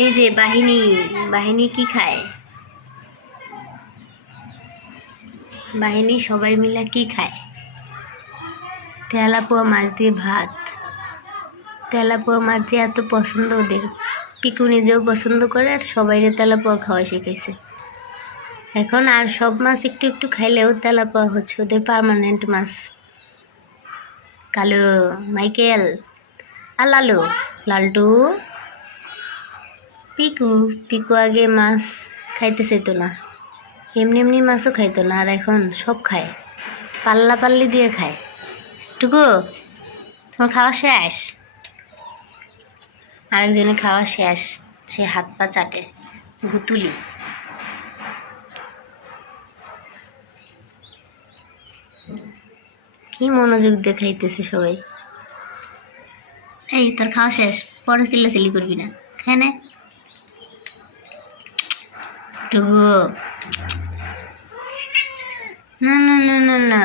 এই যে বাহিনী বাহিনী কি খায়? বাহিনী সবাই মিলে কি খায়? তেলাপোয়া মাছ দিয়ে ভাত। তেলাপোয়া মাছ যে এত পছন্দ ওদের, পিকু নিজেও পছন্দ করে আর সবাইরে তেলাপোয়া খাওয়া শিখাইছে। এখন আর সব মাছ একটু একটু খাইলেও তেলাপোয়া হচ্ছে ওদের পার্মানেন্ট মাছ। কালো, মাইকেল আর লালু, লালটু, পিকু। পিকু আগে মাছ খাইতে চাইতো না, এমনি এমনি মাছও খাইতো না, আর এখন সব খায়, পাল্লা পাল্লি দিয়ে খায়। টুকু, তোমার খাওয়া শেষ? আরেকজনে খাওয়া শেষ, সে হাত পা চাটে, গুতুলি। কি মনোযোগ দিয়ে খাইতেছে সবাই। এই তোর খাওয়া শেষ, পরে চিল্লাচিল্লি করবি না, খেয়ে নে। টুকু, না না না না না,